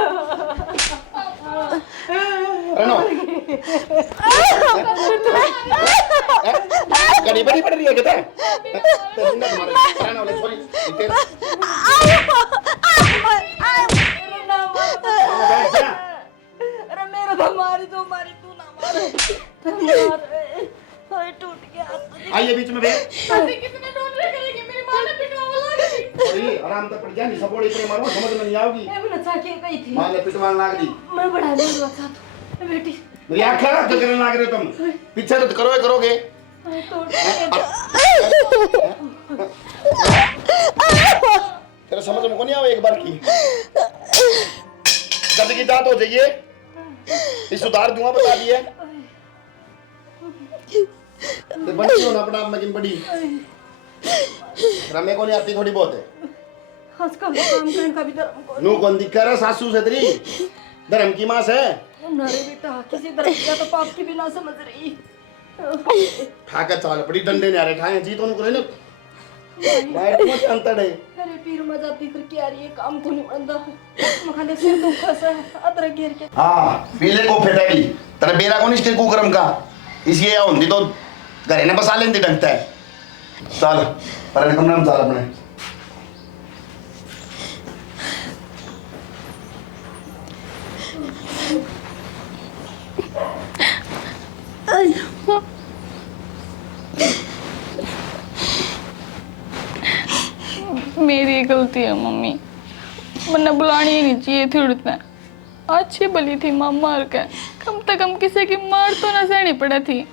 रनो कड़ी बड़ी पड़ रही है क्या? अरे मेरा तो मारी तो मारी, तू ना मार। अरे टूट गया हाथ। आइए बीच में बैठ। कितने टोटले करेगी, मेरी माँ ने पिटवा लगी। अरे आराम से पड़ जा, नहीं सपोर्ट इतने मारो समझ में नहीं आओगी। मैं अच्छा के गई थी, माँ ने पिटवाने लाग दी। मैं बढ़ा नहीं हुआ था तो बेटी मेरी आँख खराब क्यों करने लाग रहे हो तुम? पीछे तो करोगे। तेरे समझ में को नहीं आवे एक बार की गद की दांत हो जाइए, इस सुधार दूंगा बता दिए। ते बड़ी हो ना अपना मगिन बड़ी रमे को नहीं आती थोड़ी बहुत है। हंस का काम करने का भी धर्म को नू कौन दिक्कत है? सासू से तेरी धर्म की मां से नरे बेटा, किसी धर्म का तो पाप की भी ना समझ रही। ठाकर चाल पड़ी डंडे ने आ रहे ठाए जी तो उनको ना वाइट मत अंतर है। अरे पीर मजाती करके आ रही है, काम तो नहीं बनता। मखाने से दुख सा अदरक घेर के। हां पीले को फेटेगी तेरे बेरा को नहीं स्टे कुकरम का, इसलिए होंदी तो घरे ने बसा लेंदी ढंगता है। चल पर कमरे में चल अपने। मेरी गलती है मम्मी, मैंने बुलानी ही नहीं चाहिए थी उड़ते। अच्छी भली थी माँ मार के, कम से कम किसी की मार तो ना सहनी पड़े थी।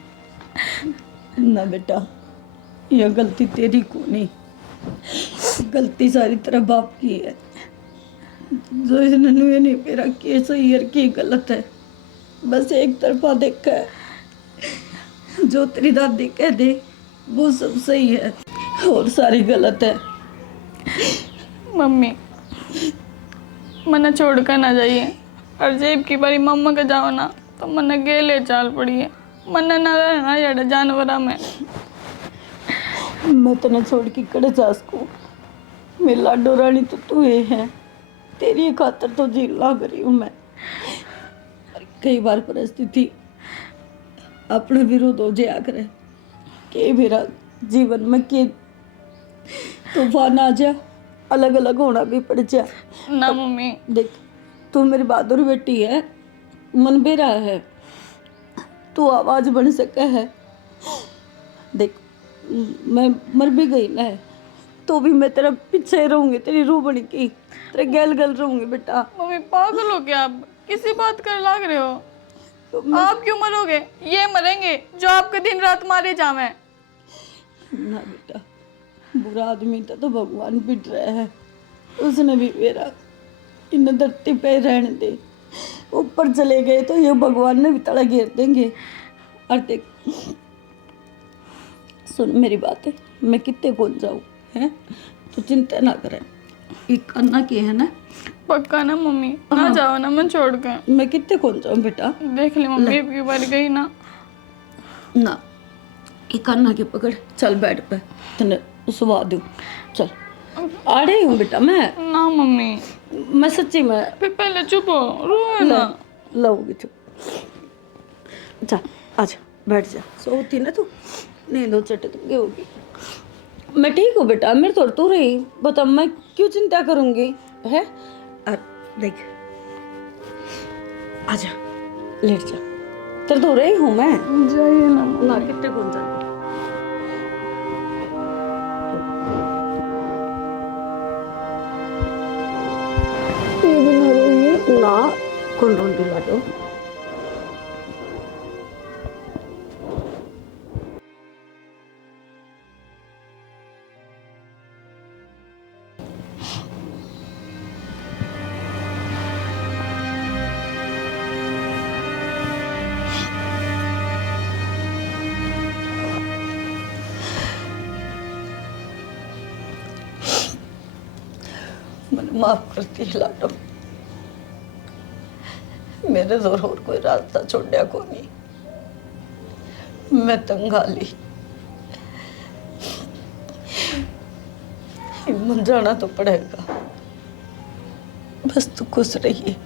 ना बेटा, यह गलती तेरी को नहीं, गलती सारी तरह बाप की है। जो इसने नुए नहीं मेरा के सही है की गलत है, बस एक तरफा देखा है। जो तेरी दादी कह दे वो सब सही है और सारी गलत है। मम्मी मना छोड़ कर ना जाइए, और जेब की बारी मम्मा के जाओ ना तो मना गेले चाल पड़ी है। मना ना रहना यार जानवरा में। मैं तना छोड़ के कड़े जास को, मेरी लाडो रानी तो तू ही है, तेरी खातर तो जी लाग रही हूँ मैं। कई बार परिस्थिति अपने विरोध हो जाया करे कि मेरा जीवन में के तूफान आ जा, अलग अलग होना भी पड़ जा। ना मम्मी देख तू मेरी बहादुर बेटी है, मन बेरा है, तू आवाज बन सके है। देख मैं मर भी गई ना तो भी मैं तेरा पीछे रहूंगी, तेरी रूह बन की तेरे गैल गल रहूंगी बेटा। मम्मी पागल हो क्या आप? किसी बात कर लाग रहे हो? आप क्यों मरोगे? ये मरेंगे जो आपके दिन रात मारे जावे। ना बेटा, बुरा आदमी तो भगवान पिट रहा है, उसने भी मेरा इन धरती पे रहने दे। ऊपर चले गए तो ये भगवान ने भी तड़ा घेर देंगे। और देख सुन मेरी बात है, मैं कितने कौन जाऊँ है, तो चिंता ना करे। एक अन्ना की है ना, पक्का ना मम्मी? ना जाओ ना मन छोड़ के। मैं कितने कौन जाऊँ बेटा। देख ली मम्मी एक बार गई ना। ना एक अन्ना के पकड़, चल बैठ पे तने सुवा दूँ। चल आ रही हूँ बेटा मैं। ना मम्मी मैं सच्ची में फिर पहले चुप हो, रो ना। लाऊंगी चुप। चल आजा बैठ जा, सोती ना तू, नींद हो चटे तुम होगी। मैं ठीक हूँ बेटा, मेरे तो तू रही बता, मैं क्यों चिंता करूंगी है। देख आजा लेट जा, तेरे तो रही हूँ मैं। जाइए ना ना कितने कौन जाती ना कौन रोटी लाटो। मैंने माफ करती है लाडो। मेरे जोर और कोई रास्ता छोड़ने को नहीं। मैं तंगाली मन जाना तो पड़ेगा। बस तू खुश रहिए।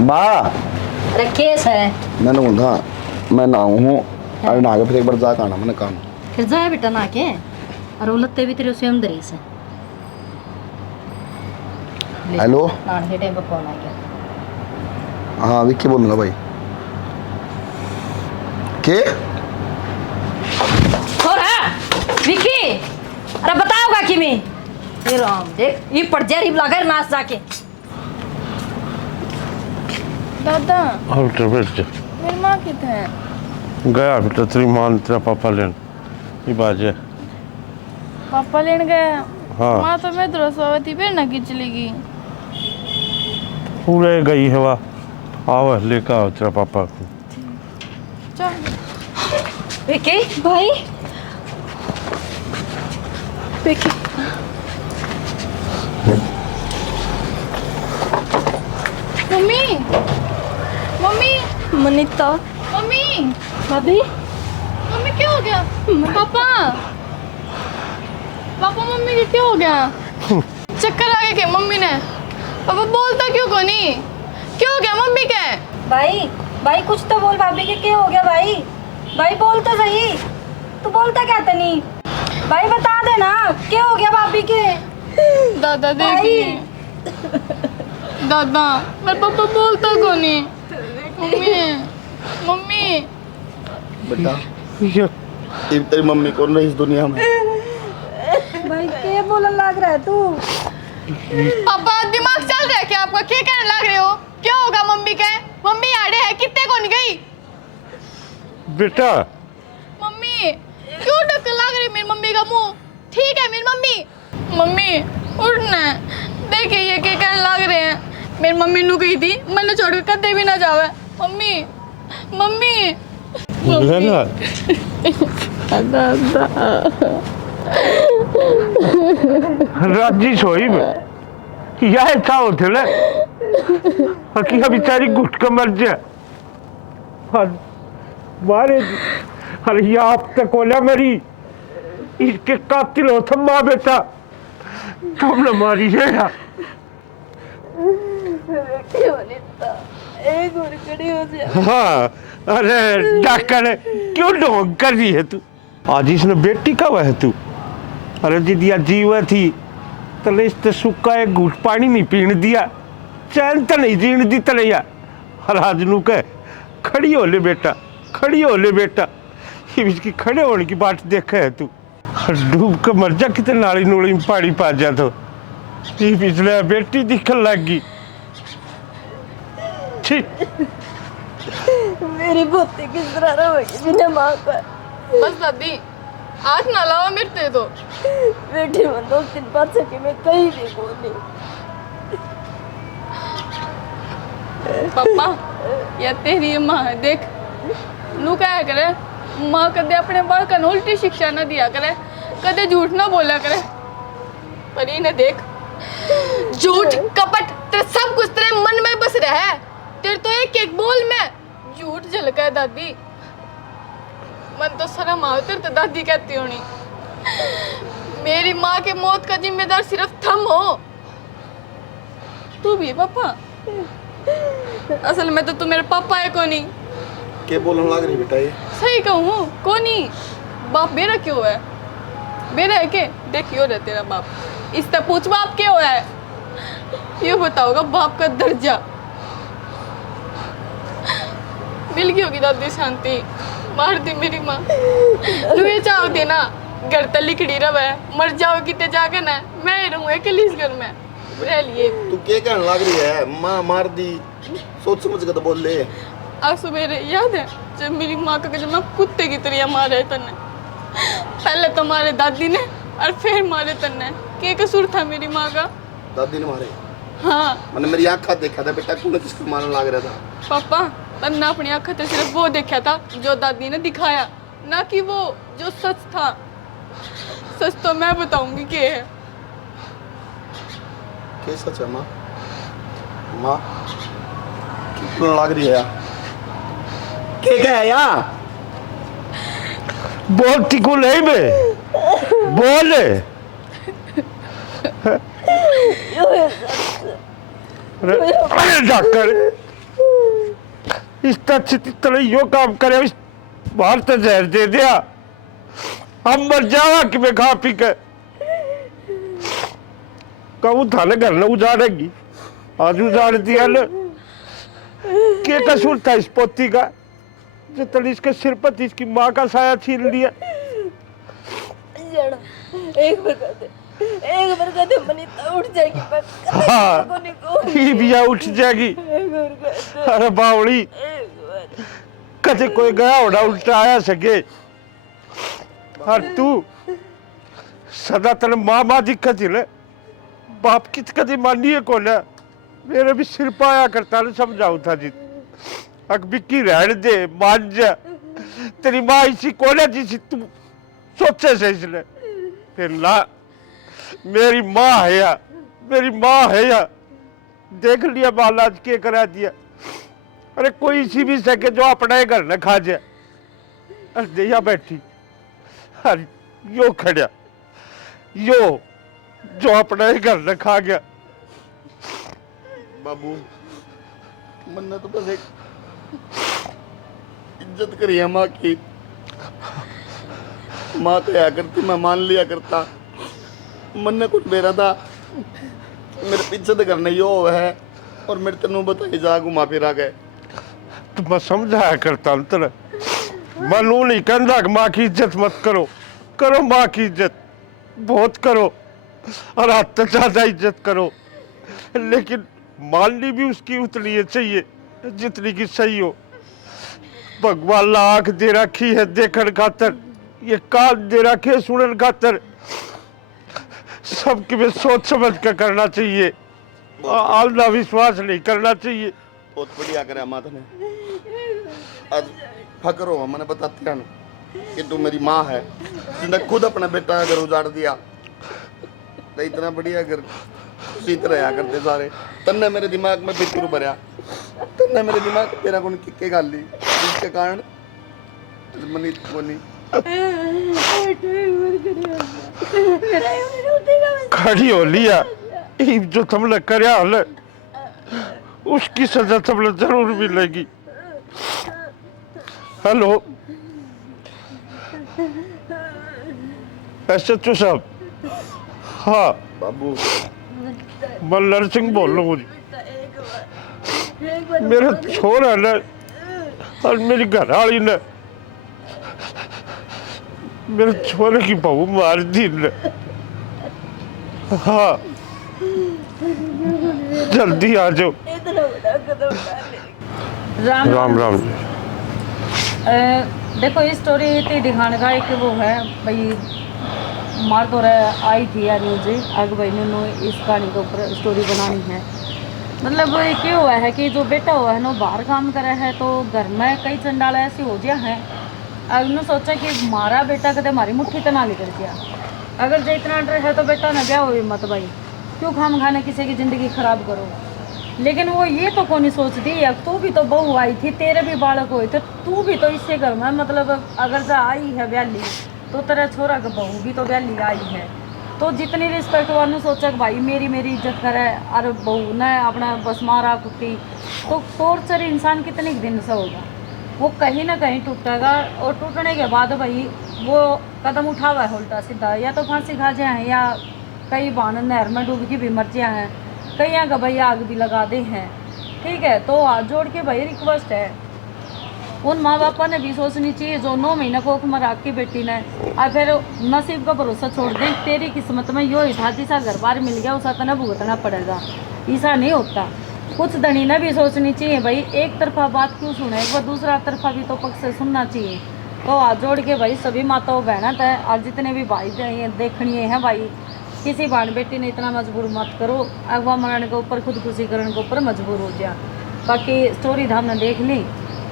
माँ अरे केस है। मैंने बोला मैं नहाऊँ हूँ अरे नहा के फिर एक बार जा आना मैंने काम। फिर जाए बेटा ना के। और वो लत्ते भी तेरे स्वयं दरी से। हेलो नान के टाइम पे फोन आ गया। हाँ विक्की बोलूँगा भाई के और है विक्की। अरे बताओगा कि मैं ये राम देख ये पड़ जा रही ब्लॉगर नाच जाके। दादा और बैठ जा। मेरी माँ कितने है? गया बेटा तेरी माँ ने तेरा पापा लेन ये बाजे। पापा लेने गए। हाँ माँ तो मैं तो सोती फिर ना की चली गई। पूरे गई है वह। आओ लेकर आओ तेरा पापा को। चल विक्की भाई Vicky mummy mummy Manita mummy भाभी मम्मी क्या हो गया? पापा पापा मम्मी के क्या हो गया? चक्कर आ गए क्या मम्मी ने? पापा बोलता क्यों को नहीं? क्या हो गया मम्मी के? भाई भाई कुछ तो बोल भाभी के क्या हो गया भाई। भाई बोल तो सही। तू बोलता क्या तनी। भाई बता दे ना क्या हो गया भाभी के। दादा देखिए दादा मेरे पापा बोलता को नहीं। मम्मी मम्मी बेटा ये तेरी मम्मी कौन रही इस दुनिया में। भाई क्या बोलने लग रहा है तू। पापा दिमाग चल रहा है क्या आपका? क्या कहने लग रहे हो? क्या होगा मम्मी के? मम्मी आड़े है कितने कौन गई? बेटा मम्मी क्यों ढक्कन लग रही मेरी मम्मी का मुंह? ठीक है मेरी मम्मी। मम्मी उठना देखिए ये क्या कहने लग रहे हैं। मेरी मम्मी नु गई थी मैंने छोड़ के कदे भी ना जावे। मम्मी मम्मी लेना राजी सोई में यह था होते ना हकीका बेचारी घुट के मर जाए। मारे अरे ये आप तक ओला मरी इसके कातिल हो था माँ बेटा तुमने मारी है यार। हाँ अरे डाकर क्यों ढोंग कर रही है तू? आज इसने बेटी कब है तू? अरे दीदिया जीव थी तले इसने सुक्का एक घूट पानी नहीं पीने दिया चैन तो नहीं जीने दी तलैया। हर आज नू कह खड़ी हो ले बेटा खड़ी हो ले बेटा। ये इसकी खड़े होने की बात देखा है तू। डूब के मर जा कितने नाली नूली में पानी पा जा तो ये पिछले बेटी दिखने लग गई। मेरी पोती किस तरह रहेगी बिना माँ का। बस दादी आज ना लावा मेरे तो बेटी मैं 2 दिन बाद से कि मैं कहीं भी बोली पापा या तेरी माँ है देख नू क्या करे माँ कदे अपने बालक न उल्टी शिक्षा न दिया करे कदे झूठ ना बोला करे पर इन्हें देख झूठ कपट तेरे सब कुछ तेरे मन में बस रहा है तेरे तो एक बोल में झूठ झलका है दादी मन तो शर्म आओ तेरे तो दादी कहती होनी मेरी माँ के मौत का जिम्मेदार सिर्फ थम हो तू भी पापा असल में तो तू मेरे पापा है कोनी के बोलने लग रही बेटा ये सही कहूँ कोनी बाप मेरा क्यों है मेरा है के देखियो रे तेरा बाप इस तक पूछ बाप क्यों है ये बताओगा बाप का दर्जा मिल गई होगी दादी शांति मार दी मेरी माँ तू ये चाहो देना घर तक लिखड़ी रवे मर जाओ किते जाके ना मैं रहूँ अकेली इस घर में रह लिए तू के कहने लग रही है माँ मार दी सोच समझ के तो बोल ले आज सुबह याद है जब मेरी माँ का जब मैं कुत्ते की तरह मारे तन्ने पहले तो मारे दादी ने और फिर मारे तन्ने क्या कसूर था मेरी माँ का दादी ने मारे हाँ मैंने मेरी आँखा देखा था बेटा तूने किसको मारने लग रहा था पापा तन्ने अपनी आँखों से सिर्फ वो देखा था जो दादी ने दिखाया ना कि वो जो सच था सच तो मैं बताऊंगी क्या है के सच है माँ माँ क्यों लग रही है यार के क्या है यार बोल टिकू नहीं मैं बोल अरे डॉक्टर इस तरह यो काम करे इस बाहर तो जहर दे दिया हम मर जावा कि मैं खा पी के कहूँ थाने घर न उजाड़ेगी आज उजाड़ दिया न क्या कसूर था इस पोती का जितना इसके सिर पर इसकी माँ का साया छीन लिया एक बार कहते मनी तो उठ जाएगी पर हाँ ही बिया उठ जाएगी अरे बावड़ी कदे कोई गया होना उल्टा आया सके और तू सदा तेरे माँ माँ दिक्कत ही न बाप की कदे मानी है कौन है मेरे भी सिर पाया करता न समझाऊ था जी अक बिक्की रहने दे मान जा तेरी माँ इसी कौन है जिसी तू सोचे से इसने फिर ना मेरी माँ है या मेरी माँ है या देख लिया बालाज के करा दिया अरे कोई इसी भी सके जो अपना घर न खा जाए अरे दिया बैठी अरे यो खड़ा यो जो अपना ही घर न खा गया बाबू मन्ने तो बस एक इज्जत करी है माँ की माँ तो या करती मैं मान लिया करता मन्ने कुछ मेरा था मेरे पीछे तो करने यो है और मेरे तेनों बताई जा घुमा फिरा गए तो मैं समझाया करता हूँ तेरा मैं नू नहीं कहता कि माँ की इज्जत मत करो करो माँ की इज्जत बहुत करो और हद तक ज्यादा इज्जत करो लेकिन माननी भी उसकी उतनी ही चाहिए जितनी की सही हो भगवान लाख दे रखी है देखन खातर ये कान दे रखे सुनन खातर सबकी में सोच समझ कर करना चाहिए आलना विश्वास नहीं करना चाहिए बहुत बढ़िया करे माता ने आज फकर हो मैंने बताते हैं कि तू मेरी माँ है जिसने खुद अपना बेटा अगर उजाड़ दिया तो इतना बढ़िया अगर उसी तरह आया करते सारे तन्ने मेरे दिमाग में फिक्र भरया तन्ने मेरे दिमाग तेरा कौन किक्के गाल ली जिसके कारण मनी कोनी खड़ी हो लिया जो तुमने करया हल उसकी सजा तुमने जरूर मिलेगी हेलो एसएचओ साहब हाँ बाबू मैं नरसिंह बोल रहा हूँ मेरा छोरा ने और मेरी घर वाली ने मेरे छोरे की बहू मार दी ने हाँ जल्दी आ जाओ इतना बड़ा कदम उठा ले राम राम राम जी देखो ये स्टोरी इतनी दिखाने का एक वो है भाई, मार तो आई थी यार मुझे आगे भाई ने इस कहानी के ऊपर स्टोरी बनानी है। मतलब ये क्यों हुआ है कि जो बेटा हुआ है ना बाहर काम करे है, तो घर में कई चंडाल ऐसे हो गया है। अब उन्होंने सोचा कि हमारा बेटा कदे हमारी मुट्ठी तना निकल गया, अगर जो इतना डर है तो बेटा ना ब्याह हो मत भाई, क्यों खाम खाने किसी की ज़िंदगी ख़राब करो। लेकिन वो ये तो कौन सोचती है, तू भी तो बहू आई थी, तेरे भी बालक हुए थे, तू भी तो इससे घर में मतलब अगर जो आई है ब्याली तो तेरा छोरा का बहू भी तो ब्याली आई है। तो जितनी रिस्पेक्ट वालों सोचा कि भाई मेरी इज्जत करे, और बहू ने अपना बस मारा कुट्टी, तो टॉर्चर इंसान कितने दिन से होगा, वो कहीं ना कहीं टूटेगा। और टूटने के बाद भाई वो कदम उठावा है उल्टा सीधा, या तो फांसी खा जाए या कई बाण नहर में डूब के भी मर जाए हैं, कई का भाई आग भी लगा दे हैं। ठीक है, तो हाथ जोड़ के भाई रिक्वेस्ट है उन माँ बापा ने भी सोचनी चाहिए जो 9 महीने कोख में रख की बेटी ने और फिर नसीब का भरोसा छोड़ दें, तेरी किस्मत में यो ही था जिसा घर बार मिल गया उसा तना भुगतना पड़ेगा, ऐसा नहीं होता। कुछ धनी ने भी सोचनी चाहिए भाई, एक तरफा बात क्यों सुने, एक बार दूसरा तरफा भी तो पक्ष से सुनना चाहिए। तो हाथ जोड़ के भाई सभी माताओं बहना है और जितने भी भाई देखनी है भाई, किसी बहन बेटी ने इतना मजबूर मत करो, अगवा मरने के ऊपर खुदकुशी करने के ऊपर मजबूर हो जाए। बाकी स्टोरी हमने देख ली,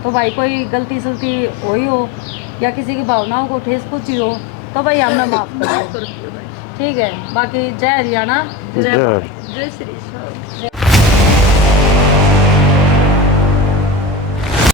तो भाई कोई गलती सलती हुई हो या किसी की भावनाओं को ठेस पहुंची हो तो भाई हमने माफ कर दो, ठीक है। बाकी जय हरियाणा, जय जय श्री राम।